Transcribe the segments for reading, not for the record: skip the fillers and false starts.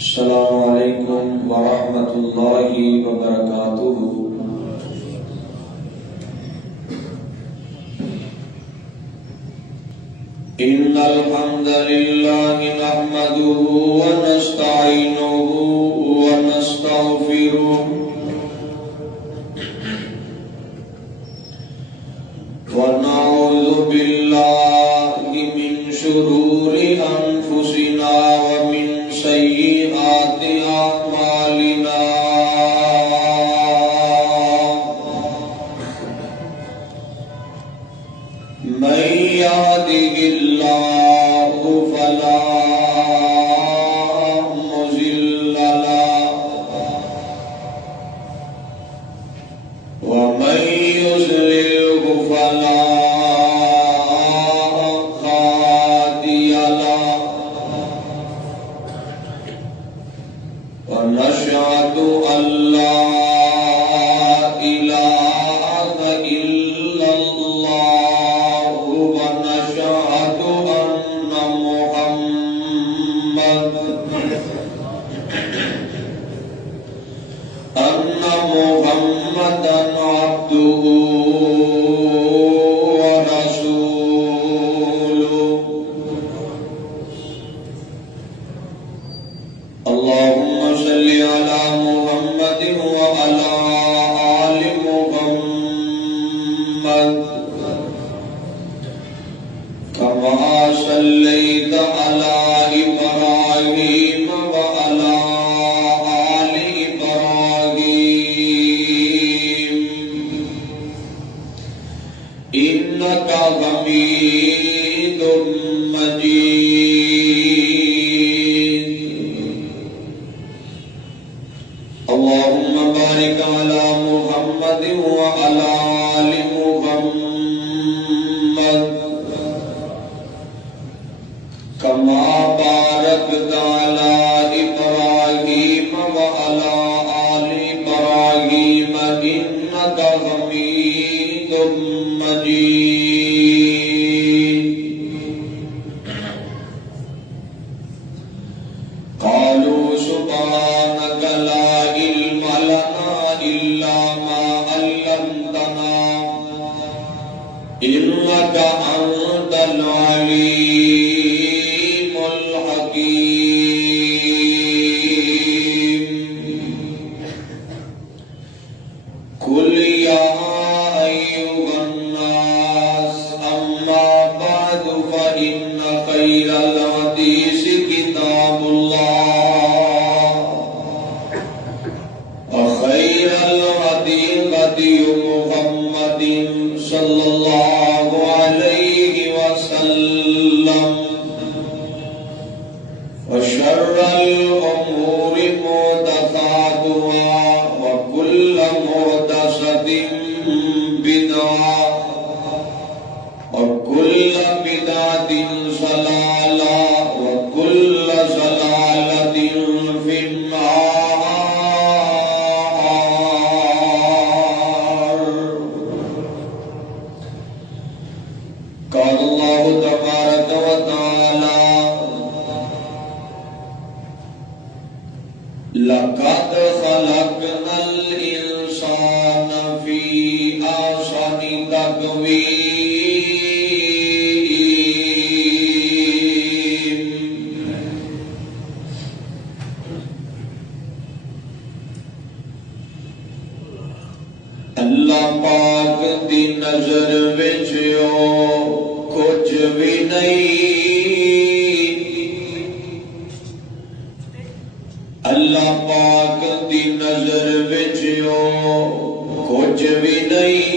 السلام علیکم ورحمۃ اللہ وبرکاتہ۔ ان الحمد للہ نحمده ونستعینه ونستغفره ونعوذ باللہ من شرور انفسنا ومن سیئات اعمالنا، من يهده الله فلا مضل له ومن يضلل فلا هادي له، ونشهد أن لا إله إلا الله، ونشهد أن محمدا عبده ورسوله۔ اللهم صل على محمد وعلى آل محمد كما صليت على إبراهيم وعلى آل إبراهيم إنك حميد مجيد۔ اللهم بارك على محمد وعلى آل محمد كما باركت على إبراهيم وعلى آل إبراهيم إنك حميد مجيد۔ قالوا سبحانك لا علم لنا إلا ما علمتنا إنك أنت العليم الحكيم۔ قل يا أيها الناس أما بعد فإن خير الحديث كتاب الله، وخير الهدي هدي محمد صلى الله عليه وسلم، وشر الأمور محدثاتها وكل محدثة بدعة وكل بدعة ضلالة وكل ضلالة في النار۔ قال الله تبارك وتعالى: لقد خلقنا الإنسان في أحسن تقويم۔ اللہ پاک دی نظر وچ کچھ بھی نہیں، اللہ پاک دی نظر وچ کچھ بھی نہیں،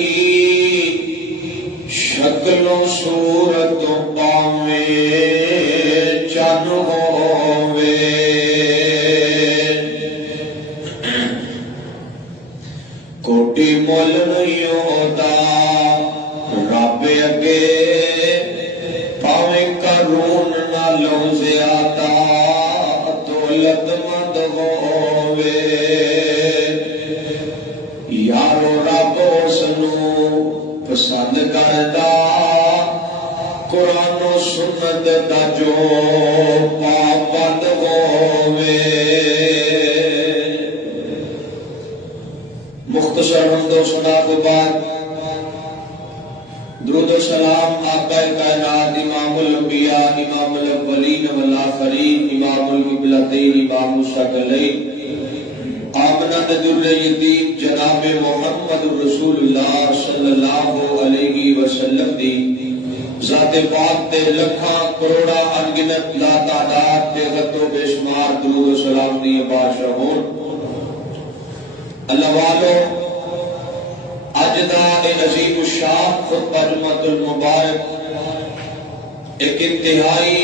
شکل و صورت پاویں چن ہووے، کوٹی مل نہیں ہوتا رب اگے، پاویں قارون نالوں زیادہ دولت مند ہووے، یارو رب اس نوں پسند کردا قرآن و سنت دا جو پابند ہووے۔ حمد و ثنا کے بعد درود و سلام آقا کائنات امام الانبیاء امام الاولین والآخرین امام القبلتین امام الثقلین آمنہ در یتیم جناب محمد رسول اللہ صلی اللہ علیہ وسلم دی ذات پاک تے لکھاں کروڑا انگنت لا تعداد تے غد و بے شمار درود و سلام دی بادشاہ ہون اللہ والو اج دا عظیم الشان خطبہ جمعۃ المبارک ایک انتہائی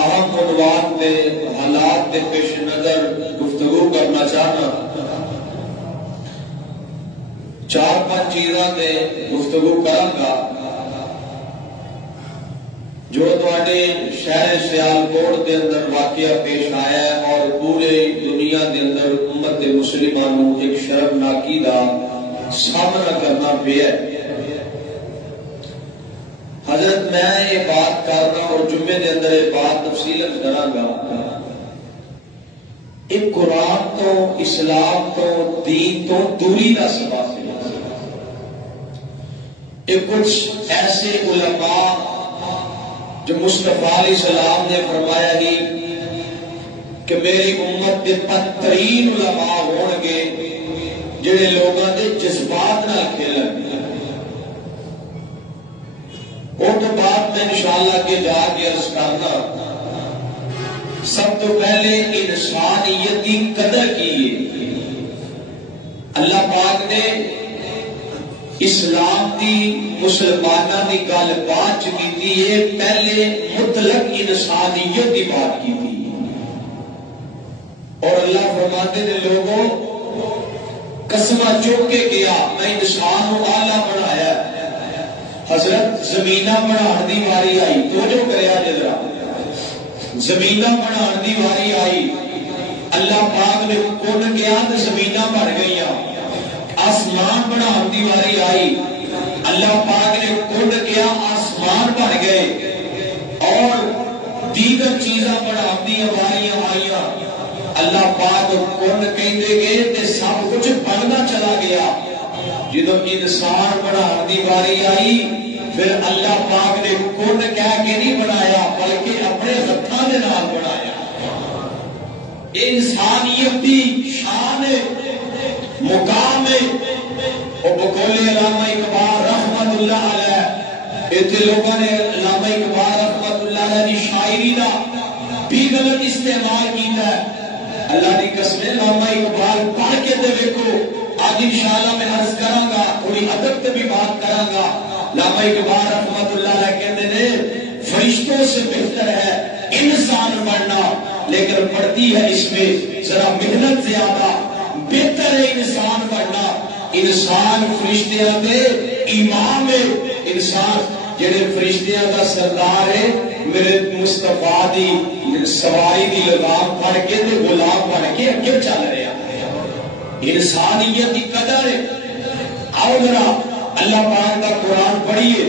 اہم عنوان تے حالات کے پیش نظر گفتگو کرنا چاہنا چار پانچ چیزاں تے گفتگو کراں گا جو تواڈے شہر سیالکوٹ کے اندر واقعہ پیش آیا ہے اور پورے دنیا کے اندر امت مسلمہ نو ایک شرمناکی کا سامنا کرنا پیا ہے۔ حضرت میں یہ بات کرنا اور جمعے کے اندر یہ بات تفصیل کراں گا ایک قرآن تو اسلام تو دین تو دوری کا سبب ہے۔ ایک کچھ ایسے علماء جو مصطفیٰ علیہ السلام نے فرمایا ہی کہ میری امت کے بدترین علماء ہون گے جڑے لوگوں کے جذبات نہ کھیلن گے۔ اور تو بات میں انشاءاللہ کے جا کے عرض کرنا سب تو پہلے انسانیت کی قدر کی اللہ پاک نے اسلام دی مسلمانہ دی گل بات کی ہے پہلے مطلق انسانیت کی بات کی تھی اور اللہ فرماتے نے لوگوں قسمہ چوک کے گیا میں انسان کو اعلیٰ بنایا حضرت زمینہ بنان دی واری آئی تو جو کریا جدرا زمینہ بنان دی واری آئی اللہ پاک نے کن گیا تو زمینہ بن گئیاں آسمان بنان دی واری آئی اللہ پاک نے کن گیا آسمان بن گئے اور دیگر چیزاں بنان دی واریاں آئیاں اللہ پاک کن کہندے گئے تے سب کچھ بننا چلا گیا جدو انسان بنان دی واری آئی پھر اللہ پاک نے کن کہہ کے نہیں بنایا بلکہ اپنے ہتھاں دے نال بنایا۔ انسانیت دی شان مقام ہے اور بقول علامہ اقبال رحمت اللہ علیہ اتنے لوگوں نے علامہ اقبال رحمت اللہ علیہ کی شاعری کا بھی غلط استعمال کیتا ہے۔ اللہ کی قسم علامہ اقبال پڑھ کے دے دیکھو آج انشاءاللہ میں عرض کراں گا تھوڑی ادب تے بھی بات کراں گا۔ علامہ اقبال رحمت اللہ علیہ کہتے ہیں فرشتوں سے بہتر ہے انسان بننا لیکن پڑتی ہے اس میں ذرا محنت زیادہ بہتر ہے انسان بننا۔ انسان فرشتیاں دے امام ہے انسان جڑے فرشتیاں دا سردار ہے میرے مصطفیٰ دی سواری دی لگام پڑھ کے تے غلام بن کے اگے چل رہا انسانیت کی قدر ہے۔ آؤ ذرا اللہ پاک کا قرآن پڑھیے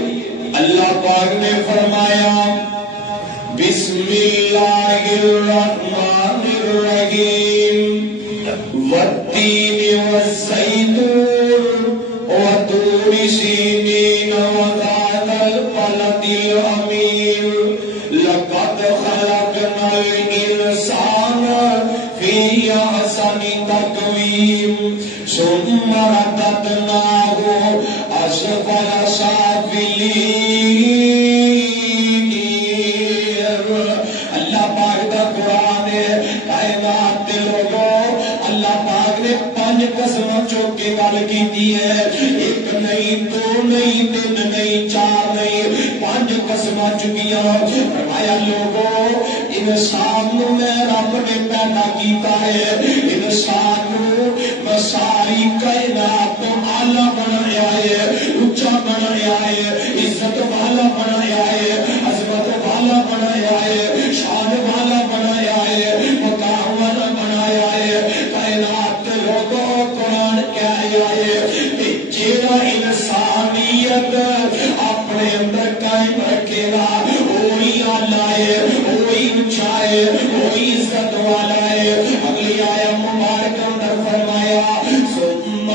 اللہ پاک نے فرمایا بسم اللہ الرحمن الرحیم والتین والزیتون وطور سینین وذات البلد الامین لقد خلقنا الانسان فی احسن تقویم ثم رددناہ اسفل سافلین۔ اللہ پاک کا قرآن ہے کائنات کے لوگوں اللہ پاک نے پانچ قسموں چوک کے گل کی ہے ایک نہیں دو نہیں تین نہیں چار نہیں پانچ قسموں چکیاں فرمایا لوگوں انسان نو میں رب نے پیدا کیتا ہے انسان نو میں ساری کائنات کو اعلیٰ بنایا ہے اونچا بنایا ہے عزت والا بنایا ہے عظمت والا بنایا ہے شان والا بنایا ہے مقام والا بنایا ہے کائنات کے لوگوں قرآن کیا ہے جیڑا انسانیت اپنے اندر قائم رکھے گا وہی اعلیٰ ہے وہی اونچا ہے وہی عزت والا ہے۔ اگلی آیت مبارک اندر فرمایا ثم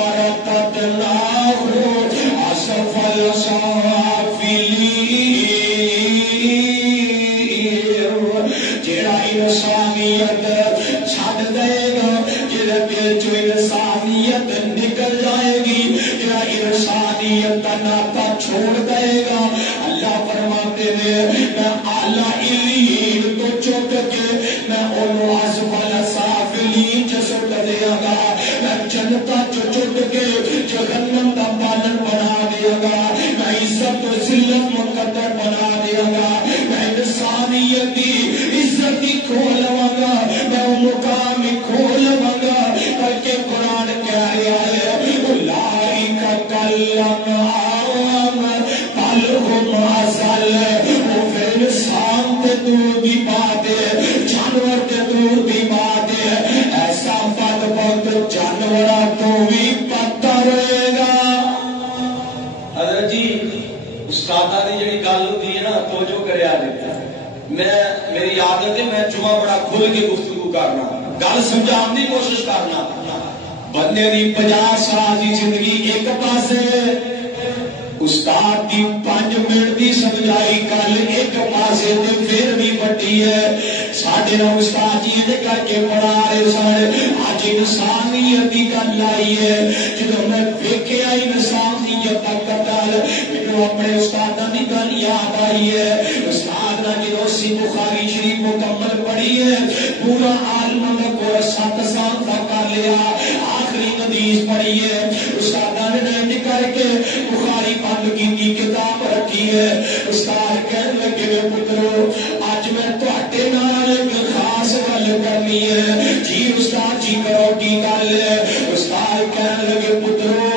انسانیت چھڈ دے گا، جہاں دل چو انسانیت نکل جائے گی، جہاں انسانیت کا ناتا چھوڑ دے گا، اللہ فرماتے ہیں میں اعلیٰ علیین کو چک کے میں انہوں اسفل سافلین چ سٹ دیا گا، میں جنتا چ چٹ کے جہنم کا پالن بنا دیا گا، میں عزت و ذلت مقدر بنا دیا گا، میں انسانیت کی عزت ہی کھو لواں گا، میں مقام ہی کھو لواں گا، بلکہ قرآن کہہ رہا ہے اولئک کالانعام بل هم اضل، وہ پھر انسان تے دور دی بات ہے، جانور تے دور دی بات ہے، ایسا بد بخت جانوراں تو بھی بدتر ہوئے گا۔ حضرت جی استاداں دی جڑی گل ہوندی ہے نا توجہ کریا جے، میری عادت ہے میں جمعہ بڑا کھل کے گفتگو کرنا، گل سمجھانے کی کوشش کرنا، بندے دی 50 سال دی زندگی ایک پاسے، استاد دی 5 منٹ دی سمجھائی گل ایک پاسے تے پھر بھی بڑی ہے، ساڈے نال استاد جی دے کر کے پڑھا رہے سن، اج انسانیت دی گل آئی ہے، جدوں میں ویکھیا انسانیت دا قدر، مینوں اپنے استاداں دی گل یاد آئی ہے، استاد نے جدوں سی بخاری شریف مکمل پڑھی ہے، پورا عالم نے کو 7 سال کا کر لیا، آخری حدیث پڑھی ہے، استاد نے نیند کر کے بخاری بند کی کتاب رکھی ہے، استاد کہنے لگے پترو اج میں تواڈے نال ایک خاص گل کرنی ہے، جی استاد جی کرو کی گل ہے، استاد کہنے لگے پترو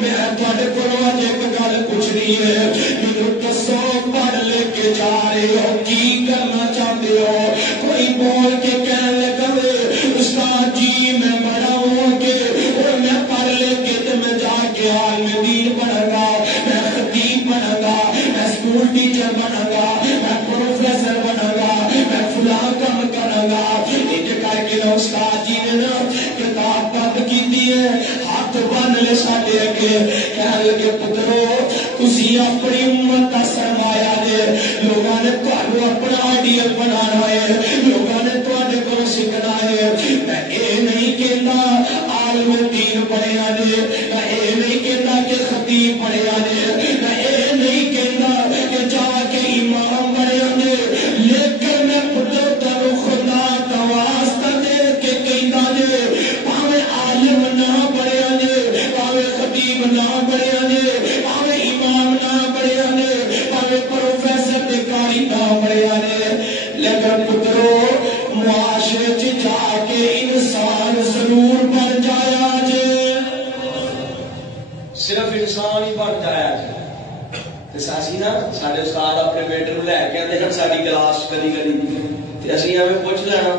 میں تواڈے کولوں اج ایک گل پوچھنی ہے، مینوں دسو پڑھ لے کے جا رہے ہو کی کرنا چاہتے ہو، کوئی بول کے کہنے لگے استاد جی میں بڑا ہوں کہ اور میں پڑھ لے کے تے میں جا کے عالم دین بنا گا، میں خطیب بنا گا، میں اسکول ٹیچر بنا گا، میں پروفیسر بنا گا، میں فلاں کام کرا گا، یہ کر کے استاد جی نے نا کتاب بند کی ہے، ہاتھ بن لے ساڈے اگے، کہنے لگے پترو تسی اپنی امت کا سرمایہ دے، لوگوں نے تانوں اپنا آئیڈیل بنانا ہے، لوگوں نے تواڈے کولوں سیکھنا ہے، میں اے نہیں کہنا عالم دین بنیا جے، میں اے نہیں کہنا کہ خطیب بنیا جے، میں اے نہیں کہنا کہ جا کے امام بنیا جے، لیکن میں پتر تانوں خدا دا واسطہ دے کے کہنا جے، بھاویں عالم نہ بنیا جے، بھاویں خطیب نہ بنیا جے، بھاویں امام نہ بنیا جے، بھاویں پروفیسر تے قاری نہ بنیا جے، لیکن پترو معاشرے چ جا کے انسان ضرور بن جایا جے، صرف انسان ہی بن جایا جے۔ اسی نا سارے استاد اپنے بیٹے نو لے کے آتے ہیں ساری کلاس کدی کدی، اسی ہمیں پوچھ لینا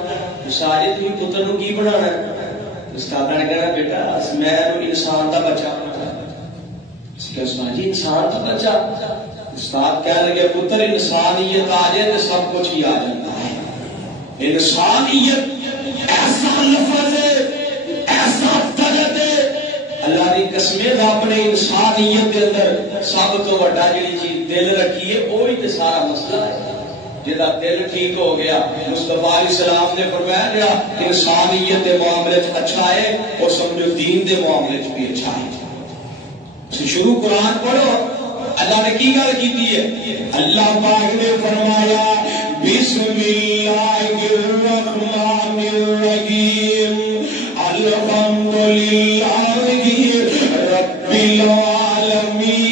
استاد جی تھی پتر نو کی بنانا ہے، استاد نے کہنا بیٹا میں انسان کا بچہ بنانا، استاد جی انسان کا بچہ، استاد کہنے لگے پتر انسانیت آ جائے تو سب کچھ ہی آ جاتا ہے، انسانیت ایسا لفظ ہے، ایسا درد ہے، اللہ کی قسمیں اپنے انسانیت کے اندر سب تو بڑا جڑی چیز دل رکھی ہے وہی تو سارا مسئلہ ہے، جہاں دل ٹھیک ہو گیا، مصطفیٰ علیہ السلام نے فرمایا جڑا انسانیت کے معاملے اچھا ہے اور سمجھو دین کے معاملے بھی اچھا ہے۔ شروع قرآن پڑھو، اللہ نے کی گل کی ہے، اللہ پاک نے فرمایا بسم اللہ الرحمن الرحیم الحمدللہ رب العالمین،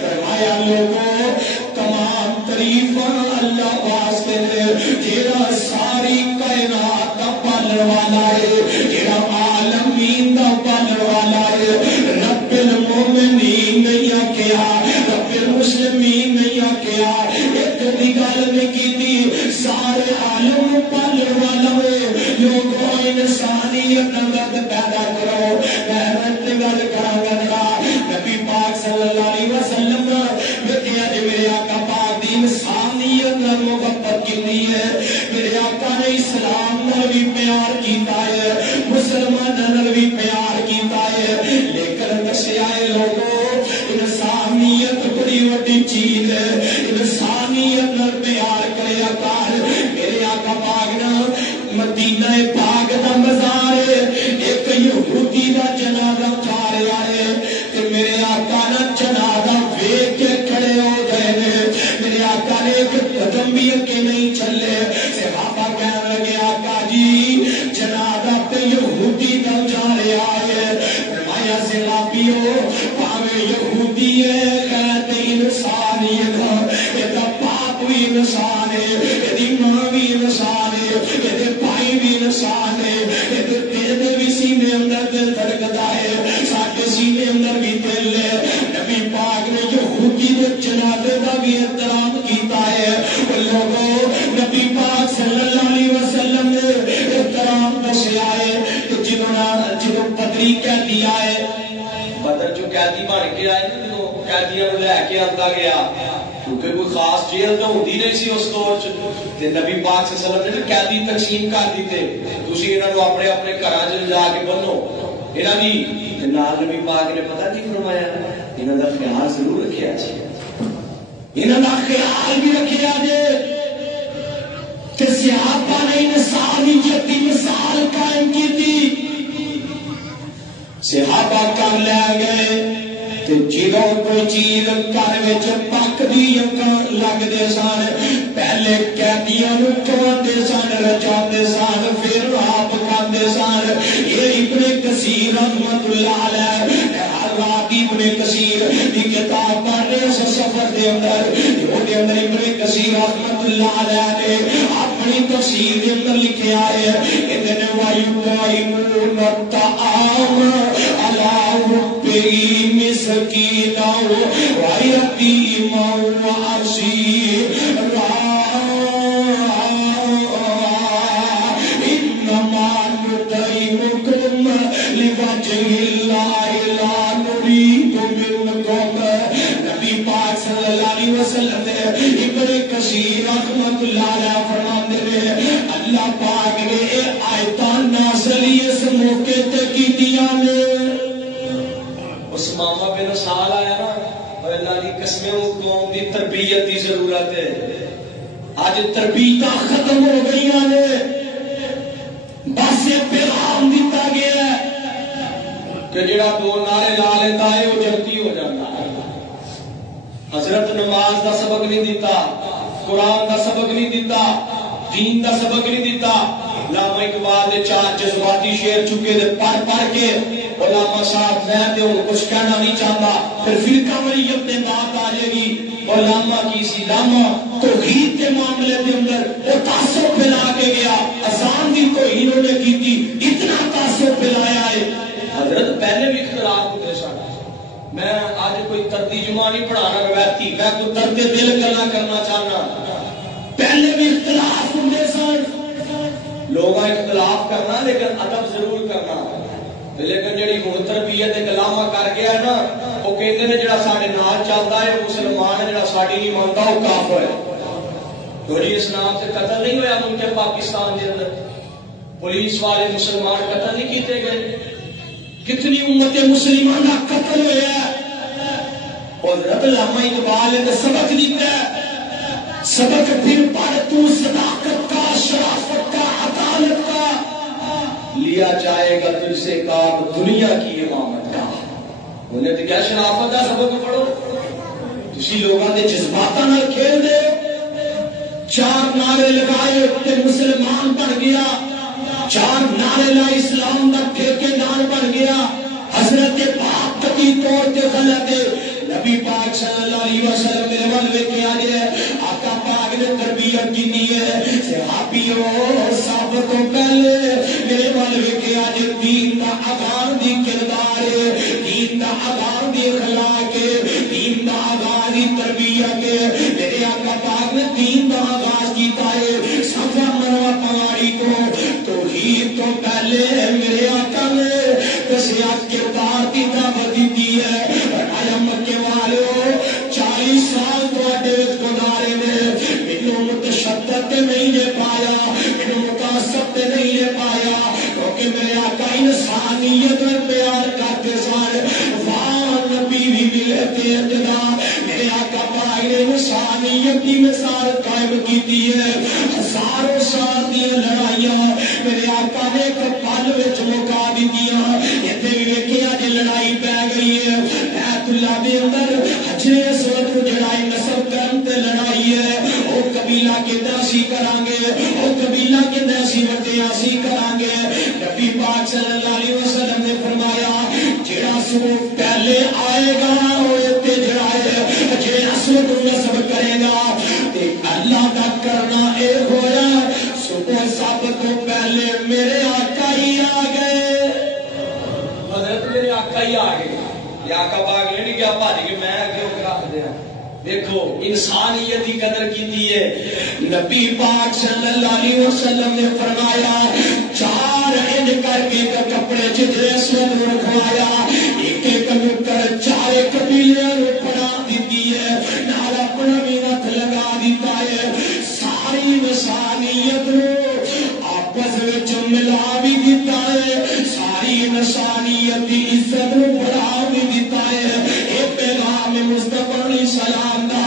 فرمایا لوگوں تمام تعریفاں اللہ واسطے جیڑا ساری کائنات دا پالن والا ہے، جیڑا عالمین دا پالن والا ہے، رب المومنین نہیں کیا، رب المسلمین نہیں کیا، ایک دی گل میرے آقا پاک نا مدینہ پاک دا مزار ایک یہودی دا جنازہ اٹھا رہا ہے تے میرے آقا نا جنازہ ویکھ کے کھڑے ہو گئے نے میرے آقا نے ایک قدم بھی اگے نہیں چلے صحابہ کہنے لگے آقا جی جنازہ تے یہودی دا جا رہا ہے فرمایا صحابیو پاوے یہودی ہے غیرت انسانیت یہ باپ بھی انسان ہے یہ ماں بھی انسان ہے یہ بھائی بھی انسان ہے یہ تیرے بھی سینے اندر دل دھڑکتا ہے ساڈے سینے اندر بھی دل ہے نبی پاک نے یہودی کے جنازے کا بھی احترام کیتا ہے لوگوں نبی پاک صلی اللہ علیہ وسلم نے احترام دسیا ہے کہ جنہوں بدری کہہ دیا ہے بدر جو قیدی بن کے آئے جنہوں قیدیاں لے کے آتا گیا کیونکہ کوئی خاص جیل تو ہوتی نہیں سی اس دور تے نبی پاک صلی اللہ علیہ وسلم نے قیدی تقسیم کر دیتے تسی انہاں نو اپنے اپنے گھراں وچ جا کے بنو انہاں دی نال نبی پاک نے پتہ نہیں فرمایا انہاں دا خیال ضرور رکھیا جی انہاں دا خیال بھی رکھیا جے کہ صحابہ نے انسانیت دی مثال قائم کی تھی صحابہ کر لے گئے جدوں کوئی چیز گھر وچ پکدی لگدے سن پہلے قیدیاں نوں کھواندے سن رچاندے سن پھر آپ کھاندے سن یہ ابن کثیر رحمۃ اللہ علیہ حضرات ابن کثیر دی کتاب پڑھنے سے سفر دے اندر ابن کثیر رحمۃ اللہ علیہ نے اپنی تفسیر دے اندر لکھیا ہے ادن وایقائمون الطعام علی ربی مسکینا ویتیما واسیرا انما نطعمکم لوجه اللہ لا نرید منکم نبی پاک صلی اللہ علیہ وسلم نے ابن کثیر رحمۃ اللہ علیہ فرماتے ہیں اللہ پاک نے آیتاں نازل اس موقع تے کیتیاں نے اس ماما بے نسال آیا نا اور اللہ کی قسمیں قوم کی تربیت کی ضرورت ہے آج تربیت ختم ہو گئی نے بس یہ پیغام دیتا گیا ہے کہ جڑا دو نعرے لا لیتا ہے وہ جلدی ہو جاتا ہے حضرت نماز دا سبق نہیں دیتا قرآن دا سبق نہیں دیتا دین دا سبق نہیں دیتا علامہ اقبال نے 4 جذباتی شعر چکے دے پڑھ کے علامہ صاحب میں تے کچھ کہنا نہیں چاہتا پھر فرقہ واریت میں بات آ جائے گی علامہ کی علامہ توحید کے معاملے کے اندر وہ تعصب پھیلا کے گیا اذان دی توہین نے کی تھی اتنا تعصب پھیلایا ہے حضرت پہلے بھی اختلاف ہوتے سن میں آج کوئی ترجمہ نہیں پڑھانا روایتی میں کوئی درد دل کرنا چاہنا پہلے بھی اختلاف ہوتے سن لوگ اختلاف کرنا لیکن ادب ضرور کرنا لیکن جڑی ہن تربیت کلامہ کر گیا ہے نا وہ کہندے نے جڑا ساڈے نال چلدا ہے وہ مسلمان ہے جڑا ساڈی نہیں ماندا وہ کافر ہے دوری اسلام سے قتل نہیں ہویا ملک پاکستان کے اندر پولیس والے مسلمان قتل نہیں کیتے گئے کتنی امت مسلمان کا قتل ہوا ہے اور حضرت علامہ اقبال نے سبق دیتا ہے سبق پھر پڑھ تو صداقت کا شرافت کا عدالت کا لیا جائے گا تجھ سے کام دنیا کی امامت کا انہیں تو کیا شرافت کا سبق پڑھو تسی لوگاں دے جذباتاں نال کھیل دے 4 نعرے لگائے تے مسلمان بن گیا 4 نعرے لا اسلام دا ٹھیکیدار بن گیا حضرت پاک کی طور تے غلط نبی پاک صلی اللہ علیہ وسلم میرے ول ویکھے آ گئے آقا پاک نے تربیت کی ہے صحابیوں سب تو پہلے میرے ول ویکھے آ جے دین دا آغاز دی کردار ہے دین دا آغاز دی اخلاق ہے دین دا آغاز دی تربیت ہے میرے آقا پاک نے دین دا آغاز کیتا ہے صفا مروا پہاڑی کو توحید تو پہلے میرے آقا نے دسیا کردار کی دعوت دی ہے آیا مکے والوں 40 سال گزارے نے مینو متشدد نہیں لے پایا مینو متعصب نہیں لے پایا کیونکہ میرے آقا انسانیت میں پیار کرتے سن وہاں نبی بھی ملتے ابتدا میرے آقا پاک نے انسانیت کی مثال قائم کی ہے، ہزاروں سال کی لڑائیاں میرے آقا نے ایک پل وچ مکا دتیاں۔ ایتھے بھی ویکھیا جی لڑائی پی گئی ہے بیت اللہ دے اندر حجر اسود کو جڑا نصب کرن تے لڑائی ہے، او قبیلہ کیندے اسی کران گے، او قبیلہ کیندے اسی وڈے اسی کران گے۔ نبی پاک صلی اللہ علیہ وسلم نے فرمایا جڑا سو پہلے آئے گا او تے جڑا ہے حجر اسود کو نصب کرے گا تے اللہ دا کرنا اے ہویا صبح سب تو پہلے میرے آقا ہی آ گئے، حضرت میرے آقا ہی آ گئے۔ یہ آقا پاک نے نہیں کیا بھاج کے میں کیوں رکھ دیا۔ دیکھو انسانیت کی قدر کی ہے۔ نبی پاک صلی اللہ علیہ وسلم نے فرمایا چار انج کر کے کپڑے جدے اسود رکھوایا، ایک ایک نکر چارے قبیلے نو پڑا دیتی ہے، نال اپنا بھی ہاتھ لگا دیتا ہے، ساری انسانیت آپس وچ ملا بھی دیتا ہے، ساری انسانیت کی عزت نو بڑھا بھی دیتا ہے۔ اے پیغام مصطفیٰ علیہ السلام دا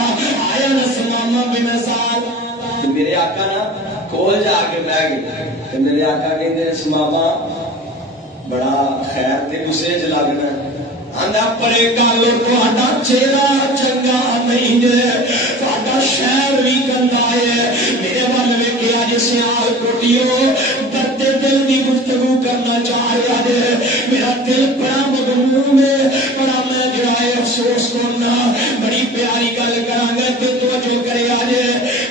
آیا نا سمامہ بن اسد، میرے آقا نا کول جا کے بیٹھ گئے، میرے آقا کہندے سمامہ بڑا خیر تے گسے چ لگنا آندا پرے گل تہاڈا چہرہ چنگا نہیں ہے، تہاڈا شہر بھی گندا ہے، میرے ول ویکھیا جی سیال کوٹیو درد دل دی گفتگو کرنا چاہ رہا ہے، میرا دل بڑا مغموم ہے، بڑا میں جڑا ہے افسوس کرنا، بڑی پیاری گل کراں گا تے توجہ کرے آجے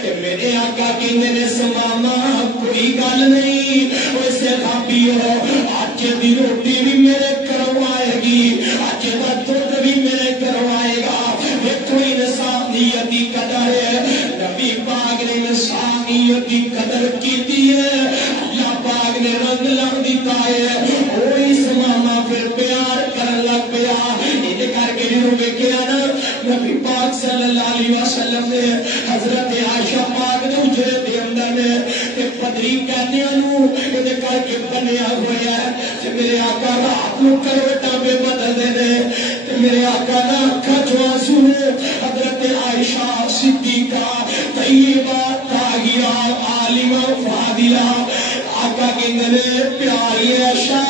کہ میرے آقا کہندے نے سماما کوئی گل نہیں، ویسے خابی ہو آج دی روٹی بھی میرے کروائے گی، آج دا دودھ بھی میرے کروائے گا، یہ کوئی انسانیت کی قدر ہے۔ نبی پاک نے انسانیت کی قدر کی ہے، اللہ پاک نے رنگ لگ دیتا ہے، وہی سماما پھر پیار کر لگ پیا۔ یہ کر کے جو ویکھیا نا نبی پاک صلی اللہ علیہ وسلم نے حضرت عائشہ پاک نے اجرے دے اندر نے تے پدری کہنیاں نو یہ کر کے بنیا ہوا ہے تے میرے آقا رات نو کروٹاں پہ بدل دے نے تے میرے آقا دا اکھاں چوں آنسو نے حضرت عائشہ صدیقہ طیبہ طاہرہ عالمہ فاضلہ آقا کہندے نے پیاری عائشہ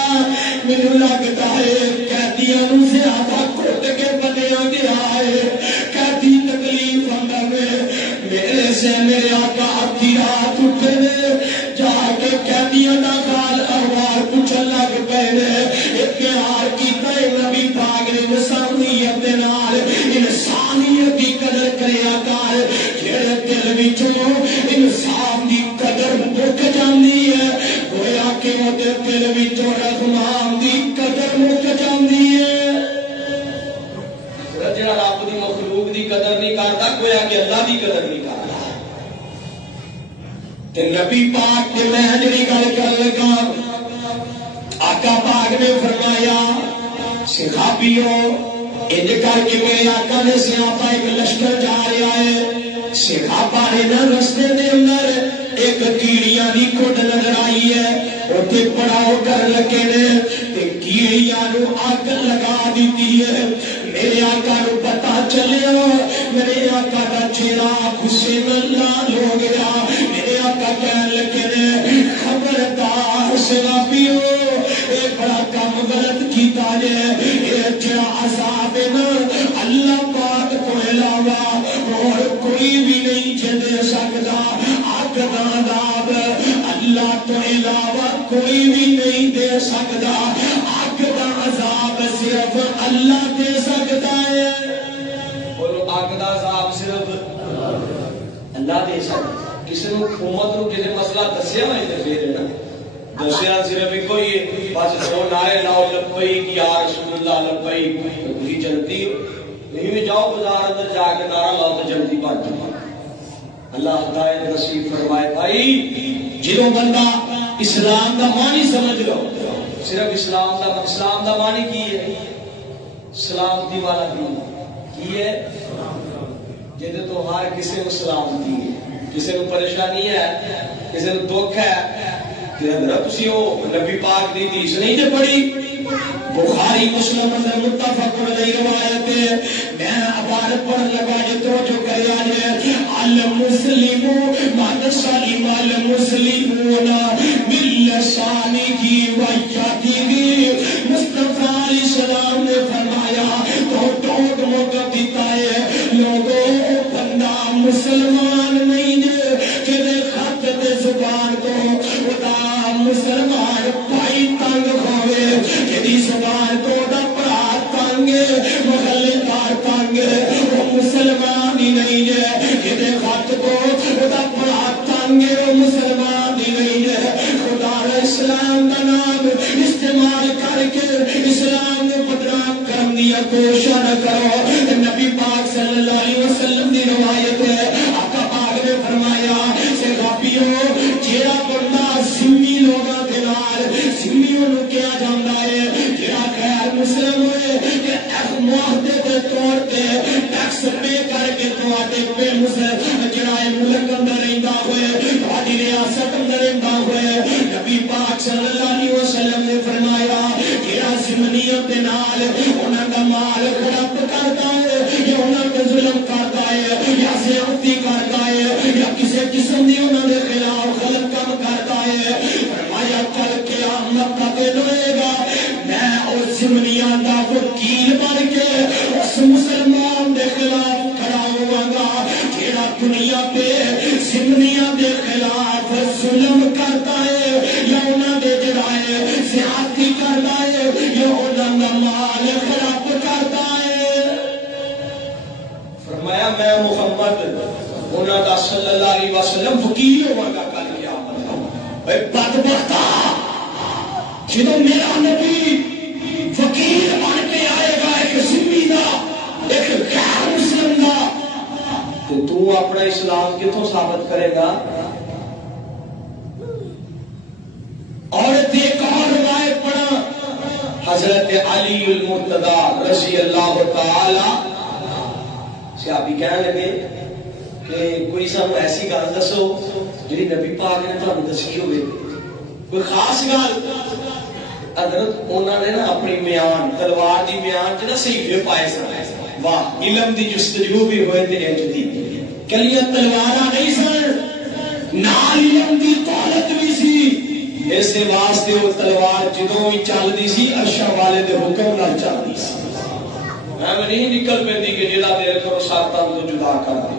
مینوں لگتا ہے قیدیاں نو زیادہ کٹ کے بنیا گیا ہے، قیدی تکلیف اندر میں میرے سے میرے آقا آدھی رات اٹھے نے جا کے قیدیاں دا حال احوال پوچھن لگ پے نے، اتحاد کیتا ہے نبی پاک نے انسانیت دے نال، انسانیت دی قدر کریا کر، جڑے دل وچوں انسان دی قدر مک جاندی ہے گویا کہ اودے دل وچوں رحمان دی قدر مک جاندی ہے۔ جڑا رب دی مخلوق دی قدر نہیں کرتا گویا کہ اللہ دی قدر نہیں کرتا۔ تے نبی پاک تے میں جڑی گل کر لگا آقا پاک نے فرمایا صحابیو انج کر کے میرے آقا نے صحابہ ایک لشکر جا رہا ہے، صحابہ نے نہ رستے دے اندر ایک کیڑیاں دی کٹ نظر آئی ہے، اوتھے پڑاؤ کر لگے نے تے کیڑیاں نو اگ لگا دیتی ہے۔ میرے آقا نو پتا چلیا، میرے آقا دا چہرہ غصے نال لال ہو گیا، میرے آقا کہنے لگے نے خبردار صحابیو اے بڑا کام غلط کیتا جے، اے جڑا عذاب ہے نا اللہ پاک تو علاوہ اور کوئی بھی نہیں دے سکتا، اگ دا عذاب اللہ تو علاوہ کوئی بھی نہیں دے سکتا، اگ دا عذاب صرف اللہ دے سکتا ہے، اور اگ دا عذاب صرف اللہ دے سکتا۔ کسی نے حکومت کو کسی مسئلہ دسیا میں پھر نا دسیا صرف کوئی بس دو نعرے لاؤ لبیک یا رسول اللہ لبیک، تھی جلدی نہیں بھی جاؤ بازار اندر جا کے نعرہ لاؤ تو جلدی بن جاؤ۔ اللہ ہدایت نصیب فرمائے۔ بھائی جدوں بندہ اسلام دا معنی سمجھ لو، صرف اسلام دا معنی کی ہے؟ سلامتی والا دین کی ہے، جہاں تو ہر کسی کو سلامتی ہے، کسی کو پریشانی ہے، کسی کو دکھ ہے، نبی پاک دی حدیث نہیں تے پڑھی، بخاری مسلم اندر متفق علیہ روایت ہے، میں عبارت پڑھن لگا جو توجہ کریا جے المسلم من سلم المسلمون من لسانه ويده. مصطفیٰ علیہ السلام نے فرمایا تو ٹوٹ موقع دیتا ہے لوگوں بندہ مسلمان نہیں ہے کہ دے خط دے زبان کو خدا مسلمان بھائی تنگ ہوئے کہ دی زبان کو دا پڑا تنگ محلے دار تنگ وہ مسلمان ہی نہیں ہے کہ دے خط کو خدا پڑا تنگ وہ مسلمان ہی نہیں ہے. خدا اسلام کا نام استعمال کر کے اسلام نے بدنام کرنے کی کوشش نہ کرو. نبی پاک صلی اللہ علیہ وسلم کی روایت ہے آقا پاک نے فرمایا صحابیوں جیڑا بندہ سمی لوگاں دے نال سمیوں نوں کیا جاندا ہے جیڑا غیر مسلم ہوئے کہ ایک معاہدے دے طور تے ٹیکس پے کر کے تواڈے پہ مسلم جیڑا ملک اندر رہندا ہوئے تواڈی ریاست اندر رہندا ہوئے نبی پاک صلی اللہ علیہ وسلم نے فرمایا جیڑا سمنیت دے نال انہاں دا مال خراب کرتا ہے یا انہاں تے ظلم کرتا ہے یا زیادتی کرتا ہے یا کسی قسم دی انہاں دے خلاف غلط کام کرتا ہے فرمایا کل قیامت تک ہوئے گا میں اس سمنیاں دا وکیل بن کے اس مسلمان دے خلاف کھڑا ہوا گا جیڑا دنیا پہ سمنیاں دے خلاف ظلم کرتا ہے یا انہاں دے جڑائے زیادتی کرتا ہے یا انہاں دا مال خراب کرتا ہے. فرمایا میں محمد انہاں دا صلی اللہ علیہ وسلم وکیل ہوا گا کل قیامت. اے بدبختا جدو میرا نبی وکیل بن کے آئے گا ایک ذمہ دا ایک غیر مسلم دا تو اپنا اسلام کتوں ثابت کرے گا. اور ایک اور روایت پڑھا حضرت علی المرتضی رضی اللہ تعالی صحابی کہنے لگے کہ کوئی سانو ایسی گل دسو جی نبی پاک نے تانوں دسی ہوئے کوئی خاص گل. حضرت انہوں نے نا اپنی میان تلوار دی میان چ نا صحیفے پائے سن واہ علم دی جستجو بھی ہوئے تے انج دی کلیاں تلواراں نہیں سن نال علم دی دولت بھی سی. اس واسطے وہ تلوار جدوں بھی چلدی سی عرش والے دے حکم نال چلدی سی. میں نہیں نکل پیندی کہ جڑا دیر کرو سات تن تو جدا کر دے.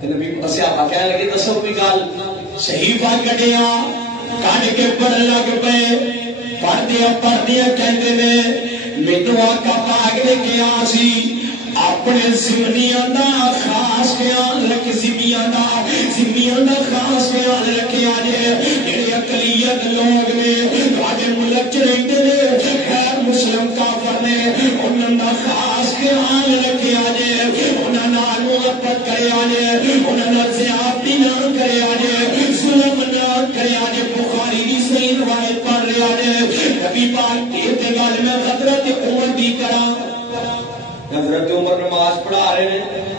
تے نبی صحابہ کہنے لگے دسو کوئی گل صحیفہ کڈیا کڈ کے پڑھن لگ پے پڑھدیا کہندے نے مینوں آقا پاک نے کہا سی اپنے ذمہ دا خاص خیال رکھ ذمہ دا خاص خیال رکھیا جے جڑے اقلیت لوگ نے تواڈے ملک چ رہندے نے غیر مسلم کافر نے انہاں دا خاص خیال رکھیا جے انہاں نال محبت کریا جے انہاں نال زیادتی نہ کریا جے ظلم نہ کریا جے. بخاری دی صحیح روایت پڑھ رہا جے نبی پاک کی گل میں حضرت عمر دی کراں. حضرت عمر نماز پڑھا رہے ہیں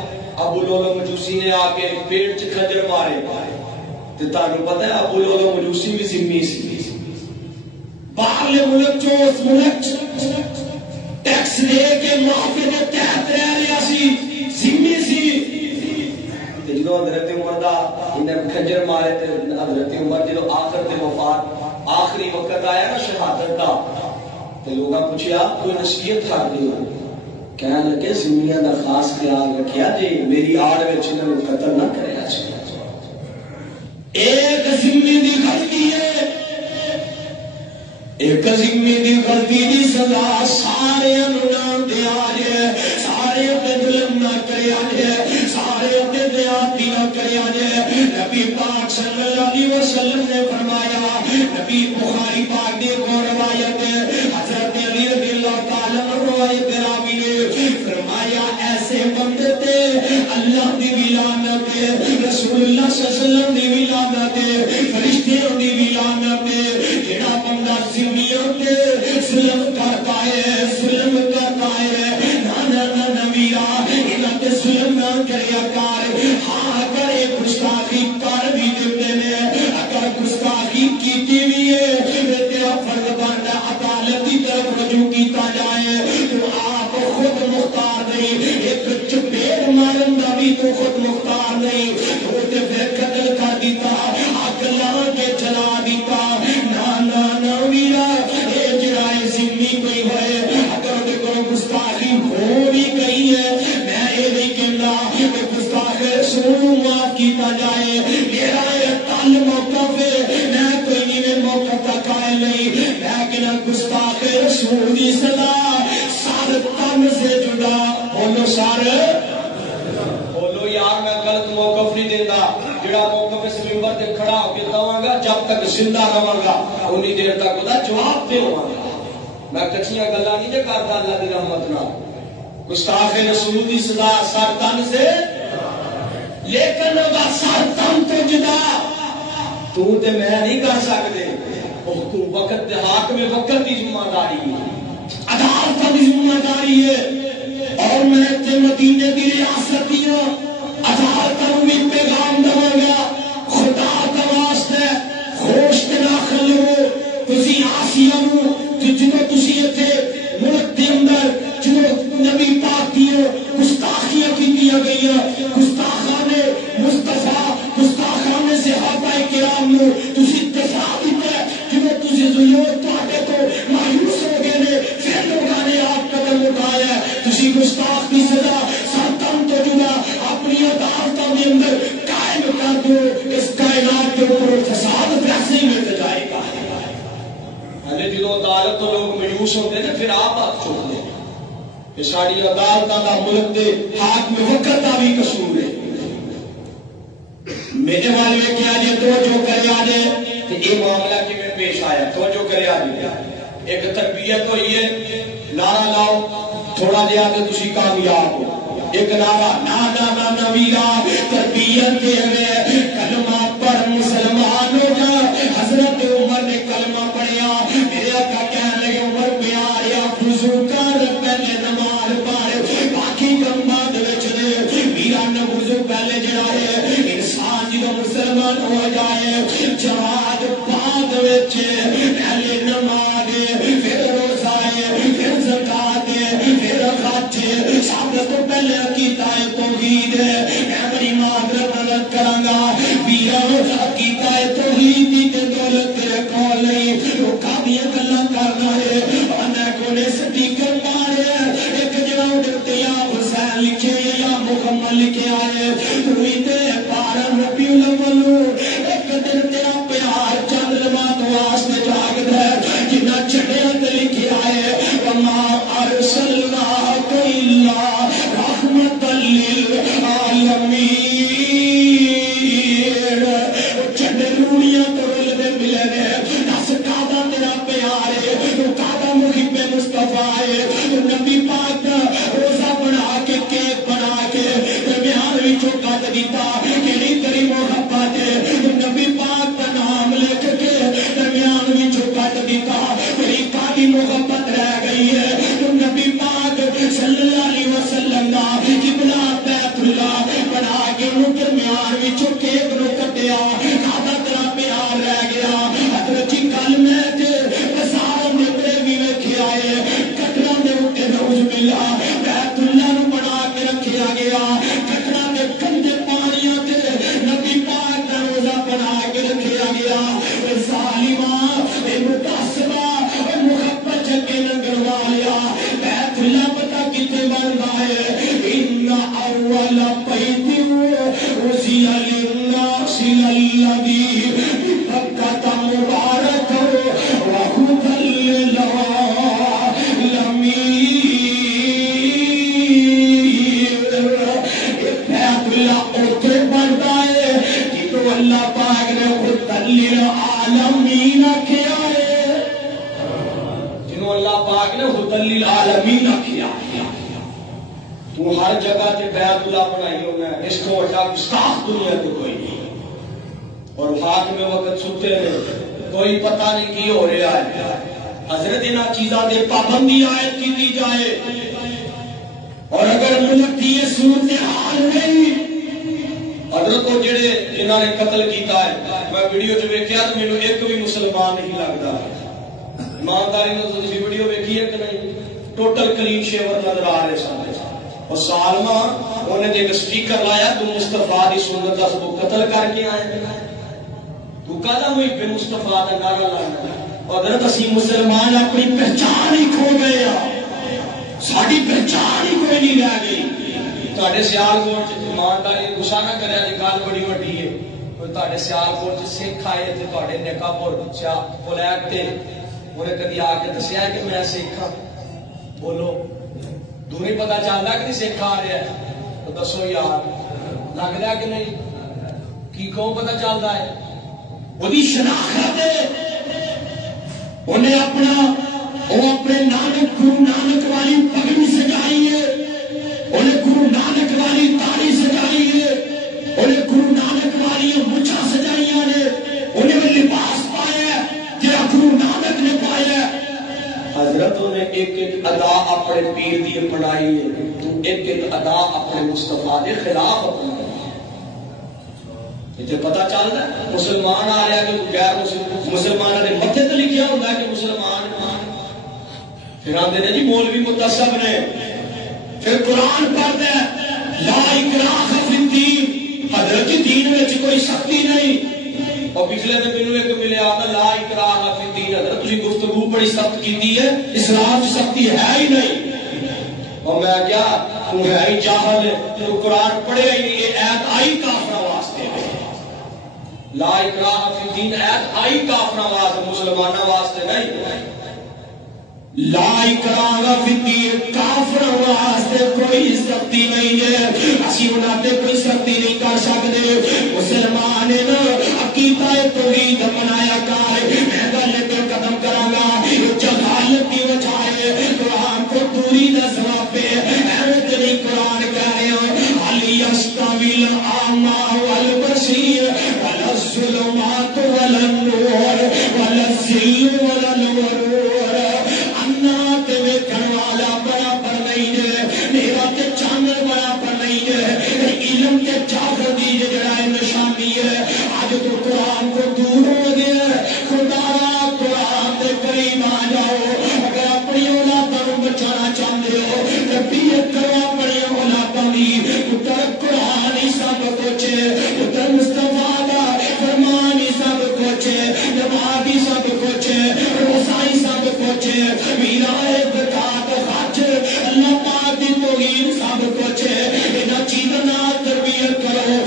ابو لولو مجوسی نے آ کے پیٹ چ خنجر مارے تے تانوں پتہ ہے ابو لولو مجوسی بھی ذمہ سی باہرلے ملک چوں اس ملک ٹیکس دے کے معافی دے تحت رہ رہا سی ذمہ سی. تے جدوں حضرت عمر دا انہیں خنجر مارے تے حضرت عمر جدوں آخر تے وفات آخری وقت آیا نا شہادت دا تے لوگاں پوچھیا کوئی نصیحت کر دیو کہنے لگے ذمہ دا خاص خیال رکھیا جی میری آڑ وچ انہاں نوں قتل نہ کریا جائے. ایک ذمہ دی غلطی ہے ایک ذمہ دی غلطی دی سزا سارے نوں نہ دیا جائے سارے تے ظلم نہ کریا جائے سارے تے زیادتی نہ کریا جائے. نبی پاک صلی اللہ علیہ وسلم نے فرمایا نبی بخاری پاک دی کو روایت ہے حضرت علی رضی اللہ تعالی عنہ روایت راوی نے فرمایا ایسے بندے تے اللہ دی بھی لعنت ہے رسول اللہ صلی اللہ علیہ وسلم دی بھی لعنت ہے فرشتوں دی بھی لعنت ہے جڑا بندہ ذمیوں تے ظلم کرتا ہے نہ ویرا انہاں تے ظلم نہ کریا کر. ہاں اگر یہ گستاخی کر بھی دیتے ہیں اگر گستاخی کیتی بھی ہے تیرا رسول کی صدا سر تن سے جدا بولو سر بولو یار میں غلط موقف نہیں دیتا جڑا موقف اس منبر تے کھڑا ہو کے دواں گا جب تک زندہ رہاں گا اونی دیر تک دا جواب دیواں گا میں کچھیاں گلاں نہیں کردا اللہ دی رحمت نال گستاخ رسول کی صدا سر تن سے لیکن وہ سر تن تو جدا تو تے میں نہیں کر سکتے تو وقت حاکم وقت کی ذمہ داری ہے عدالت کی ذمہ داری ہے اور میں تے مدینے کی ریاست دی عدالت کو بھی پیغام دوں گا خدا کا واسطہ خوش تے داخل ہو تسی آسیہ نو جدوں تسی ایتھے ملک دے اندر جو نبی پاک دی گستاخیاں کیتیاں گئیاں گستاخان مصطفیٰ گستاخان صحابہ کرام نو تسی دفاع کیتا جدوں تسی ضیوت تواڈے تو مایوس ہو گئے نے پھر لوگاں نے آپ قدم اٹھایا تسی گستاخ دی سزا سرتم تو جدا اپنی عدالتوں کے اندر قائم کر دو اس کائنات کے اوپر فساد ویسے ہی مٹ جائے گا جدو عدالت تو لوگ مایوس ہوتے ہیں پھر آپ ہاتھ چھوڑ دیں کہ ساری عدالت کا ملک دے حاکم وقت کا بھی قصور ہے میرے والے کیا جی توجہ کرے آجے کہ یہ معاملہ کی میں پیش آیا توجہ کرے آجے ایک تربیت ہوئی ہے نعرہ لاؤ تھوڑا دیا کہ تسی کامیاب ہو ایک نعرہ نا نویرا تربیت دے ہوئے کلمہ پر مسلمان ہو جا حضرت عمر نے کلمہ پڑھیا میرے آقا کہنے لگے عمر پیار یا وضو کر پہلے نماز پڑھ باقی کم بعد وچ دے میرا نہ وضو پہلے جڑا ہے انسان جدوں مسلمان ہو جائے جہاد بعد وچ پہلے نماز پھر روزہ پھر زکات پھر حج سب تو پہلے عقیدہ توحید میں بڑی معذرت عرض کراں گا میرا عقیدہ توحید دی دولت تیرے کول نہیں لوکاں دی گلاں کرنا ہے انا کونے سپیکر مارے ایک جڑا اٹھیا حسین لکھے یا محمد لکھے آئے توئی تے پار ربیع الاول ایک دن تیرا پیار چند لمحات واسطے جاگدا ہے جنہ چڑھیا تے لکھے آئے وما ارسلناک الا رحمت للعالمین چڑھے روڑیاں تو ملے ملے نے دس کعبہ تیرا پیار ہے تو کعبہ محب مصطفیٰ ہے تو نبی پاک روزہ بنا کے کیک بنا کے درمیان وچوں کٹ دیتا کیڑی تیری محبت ہے تو نبی پاک کا نام لکھ کے درمیان وچوں کٹ دیتا تیری کالی محبت رہ گئی ہے تو نبی پاک صلی اللہ علیہ وسلم دا قبلہ بیت اللہ بنا کے درمیان وچوں کیک نو کٹیا کعبہ تیرا پیار رہ گیا حضرت جی کل میں تے بازار دے بڑے بھی ویکھے آئے کٹڑا دے اوتے نعوذ باللہ بیت اللہ نو بنا کے رکھیا گیا کٹڑا دے گندے پانیاں تے نبی پاک دا روزہ بنا کے رکھیا گیا ظالماں اے متعصبہ اے محبت جگے ننگل والیا بیت اللہ پتہ کتے بندا ہے ان اول بیت وزی للناس الذی ببکۃ مبارک وہدی للعالمین بیت اللہ اوتے بندا ہے کہ اللہ پاک نے وہدی للعالمین کیا ہے جنوں اللہ پاک نے وہدی للعالمین کیا ہے تو ہر جگہ تے بیت اللہ بنائی ہونا ہے اس کو وجہ گستاخ دنیا تو کوئی نہیں اور حاکم وقت ستے ہیں کوئی پتہ نہیں کی ہو رہا ہے حضرت انہاں چیزاں دے پابندی عائد کی دی جائے اور اگر ملک کی یہ صورتحال نہیں حضرت کو جڑے جنہاں نے قتل کیتا ہے میں ویڈیو جو ویکھیا تو مینوں ایک بھی مسلمان نہیں لگدا ایمانداری نال تسی ویڈیو ویکھی ہے کہ نہیں ٹوٹل کلین شیور نظر آ رہے سن اور سالمہ انہیں ایک سپیکر لایا تو مصطفیٰ دی سنت دا سب قتل کر کے آئے تو کہا محب مصطفیٰ دا نعرہ لانا اور حضرت اسی مسلمان اپنی پہچان ہی کھو گئے ساری پہچان ہی کوئی نہیں رہ گئی تواڈے سیالکوٹ ایمانداری غصہ نہ کرے اج گل بڑی وڈی ہے کوئی تواڈے سیالکوٹ سکھ آئے تے تواڈے نکاپور پولیٹ تے انہیں کدی آ کے دسیا ہے کہ میں سکھ ہاں؟ بولو دور ہی پتا چلتا کہ نہیں سکھ آ رہا ہے تو دسو یار لگتا کہ نہیں کی کون پتا چلتا ہے وہی شناخت انہیں اپنا وہ اپنے نانک گرو نانک والی پگڑی سجائی ہے انہیں گرو نانک والی تاڑی سجائی ہے انہیں گرو نانک والی مچھا سجائیاں نے انہیں وہ لباس پایا جہاں گرو نانک نے پایا حضرتوں نے ایک ایک ادا اپنے پیر دی پڑھائی ہے تو ایک ایک ادا اپنے مصطفیٰ کے خلاف اپنائی یہ پتا چلتا ہے مسلمان آ رہا کہ غیر مسلمانوں نے متھے تے لکھیا ہوتا ہے کہ مسلمان پھر آتے ہیں جی مولوی متصب نے پھر قرآن پڑھتا ہے لا اکراہ فی الدین حضرت دین میں کوئی سختی نہیں اور پچھلے دن مینوں ایک ملیا آتا لا اکراہ فی الدین حضرت تسی گفتگو بڑی سخت کیتی ہے اسلام کی سختی ہے ہی نہیں اور میں کیا تو ہے ہی جاہل تو قرآن پڑھے ہی نہیں یہ ایت آئی کافرہ واسطے لا اکراہ فی الدین ایت آئی کافرہ واسطے مسلمانہ واسطے نہیں لا اکراہ فی الدین کافر واسطے کوئی سختی نہیں ہے اسی انہاں کوئی سختی نہیں کر سکتے مسلمان نا عقیدہ توحید بنایا کر میں گل پہ قدم کراں گا جہالت کی وجہ ہے قرآن کو دوری دا سبب ہے احمد نہیں قرآن کہہ رہے ہیں علی استوی الاعمى والبصیر ولا الظلمات ولا النور ولا الذل ولا الورور علم کے جاگر دی جڑا نشانی ہے آج تو قرآن کو دور ہو گیا خدا قرآن کے قریب آ جاؤ اگر اپنی اولادوں کو بچانا چاہتے ہو تربیت کرو اپنی اولادوں کی پتر قرآن ہی سب کچھ ہے پتر مصطفیٰ کا فرمان ہی سب کچھ ہے نماز ہی سب کچھ ہے روزہ ہی سب کچھ ہے میرا زکات حج اللہ پاک کی توحید سب کچھ ہے انہاں چیزاں نال تربیت کرو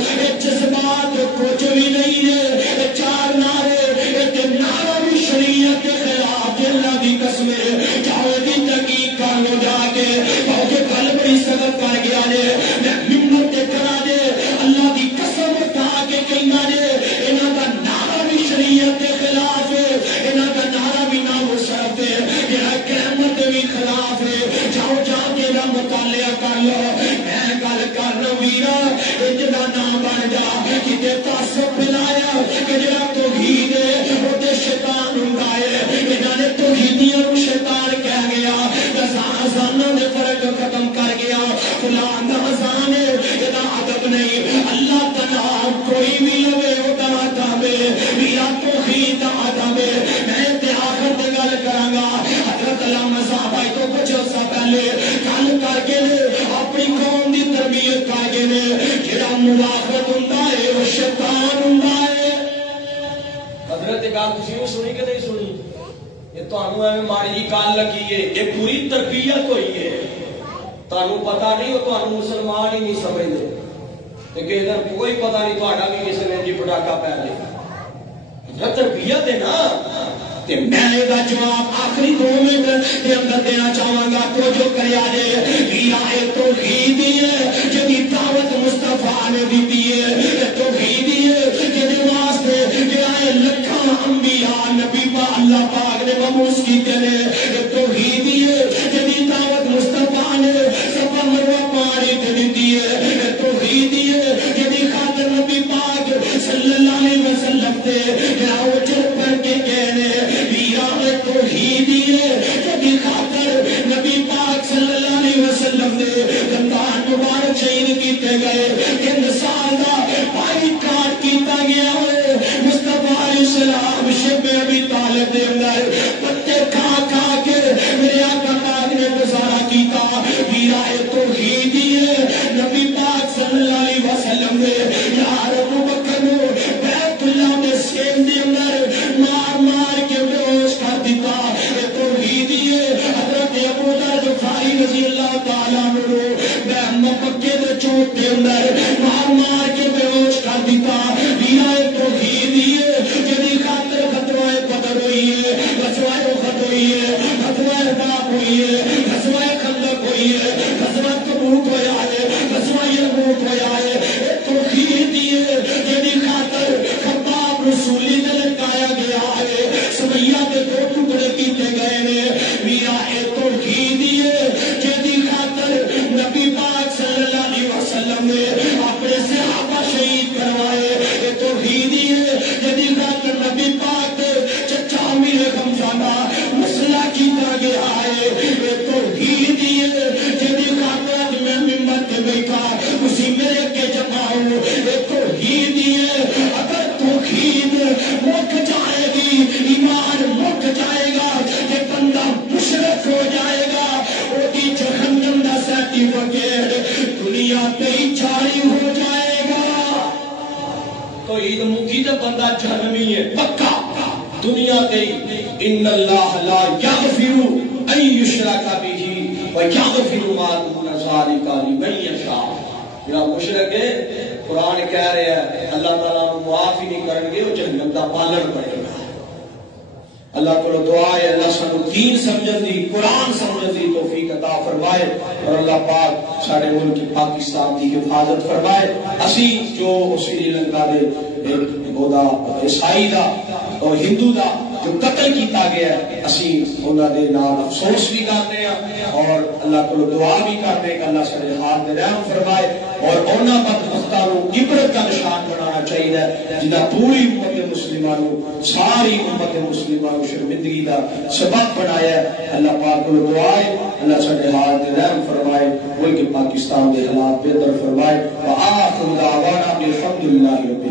جذبات کچھ بھی نہیں ہے چار نعرے نعرہ بھی شریعت کے خلاف اللہ کی قسم ہے جاؤ دی تحقیق کر لو جا کے کیونکہ کل بڑی سبق کر گیا ہے میں ہمت کرا دے اللہ کی قسم اٹھا کے کہنا دے انہاں کا نعرہ بھی شریعت کے خلاف ہے انہاں کا نعرہ بھی نامشرف ہے یہ قیامت بھی خلاف ہے جاؤ جا کے نہ مطالعہ کر لو میں گل کرنا ویرا اتنا نام بن جا کہ تعصب پھیلایا کہ جڑا توحید ہے وہ تے شیطان ہوندا ہے انہاں نے توحیدیاں کو شیطان کہہ گیا اذاناں دے فرق ختم کر گیا فلاں دا اذان ہے ادا ادب نہیں اللہ کا نام کوئی بھی لوے او دا ادب ہے میرا توحید دا ادب ہے میں تے آخر تے گل کراں گا حضرت علامہ صاحب آئی تو کچھ عرصہ پہلے گل کر کے اپنی قوم دی تربیت کر کے جڑا منافق ہوندا ہے وہ شیطان ہوندا ہے حضرت گل تسی سنی کہ نہیں سنی یہ تانوں ایویں ماڑی جی گل لگی ہے یہ پوری تربیت ہوئی ہے تانوں پتہ نہیں وہ تانوں مسلمان ہی نہیں سمجھدے تے کہ ادھر کوئی پتہ نہیں تہاڈا بھی کسی نے جی پٹاکا پہ لے حضرت تربیت ہے نا تے میں دا جواب آخری 2 منٹ دے اندر دینا چاہواں گا تو جو کریا جے میرا توحید ہے جدی دعوت مصطفیٰ نے دی ہے توحید ہے جدی واسطے جڑا لکھاں انبیاء نبی پاک اللہ پاک نے مبعوث کیتے نے توحید ہے جدی دعوت مصطفیٰ نے صفا مروہ پاری تے دی ہے توحید ہے جدی خاطر نبی پاک صلی اللہ علیہ وسلم تے جاؤ چل پر کے کہنے توحید ہے جدی خاطر نبی پاک صلی اللہ علیہ وسلم نے رمضان مبارک شہید کیتے گئے 3 سال دا بائیکاٹ کیتا گیا ہے مصطفیٰ علیہ السلام شب ابی طالب دے اندر پتے کھا کھا کے میرے آقا پاک نے گزارا کیتا میرا توحید ہے نبی پاک صلی اللہ علیہ وسلم نے یار ابو بکر نو بیت اللہ دے سین دے اندر مار مار کے بیہوش کر دیتا توحید ہے حضرت ابو ذر غفاری رضی اللہ تعالیٰ عنہ مکے دے چوٹ دے اندر مار مار کے بیہوش کر دیتا میرا توحید ہے جدی خاطر غزوہ بدر ہوئی ہے غزوہ سویا کے دو ٹکڑے کیتے گئے نے میرا اے توحید ہے جدی خاطر نبی پاک صلی اللہ علیہ وسلم نے اپنے صحابہ شہید کروائے اے توحید ہے جدی خاطر نبی پاک چچا امیر حمزہ مسئلہ کیتا گیا ہے اے توحید ہے جدی خاطر میں ممبر پہ بیٹھا اسی میرے کے جماؤں اے توحید ہے اگر توحید مک جائے گی ایمان مک جائے گا کہ بندہ مشرک ہو جائے گا وہ کی جہنم دا سرٹیفکیٹ دنیا پہ ہی جاری ہو جائے گا تو عید مکی تو بندہ جہنمی ہے پکا دنیا تے ان اللہ لا یغفر ان یشرک بہ ویغفر ما دون ذلک لمن یشاء جڑا مشرک ہے قرآن کہہ رہا ہے اللہ تعالیٰ معاف ہی نہیں کریں گے وہ جہنم دا پالن پڑے گا اللہ کو دعا ہے اللہ سانو دین سمجھن دی قرآن سمجھن دی توفیق عطا فرمائے اور اللہ پاک سارے ملک پاکستان دی حفاظت فرمائے اسی جو سری لنکا دے بودا عیسائی دا اور ہندو دا جو قتل کیتا گیا ہے اسی انہاں دے نال افسوس بھی کرتے ہیں اور اللہ کو دعا بھی کرتے ہیں کہ اللہ سارے حال دے رحم فرمائے اور انہاں بدبختاں نو عبرت کا نشان بنانا چاہیے جنہاں پوری امت مسلمہ نو ساری امت مسلمہ نو شرمندگی دا سبب بنایا ہے اللہ پاک کو دعا ہے اللہ سارے حال دے رحم فرمائے ملک پاکستان دے حالات بہتر فرمائے وآخر دعوانا الحمدللہ رب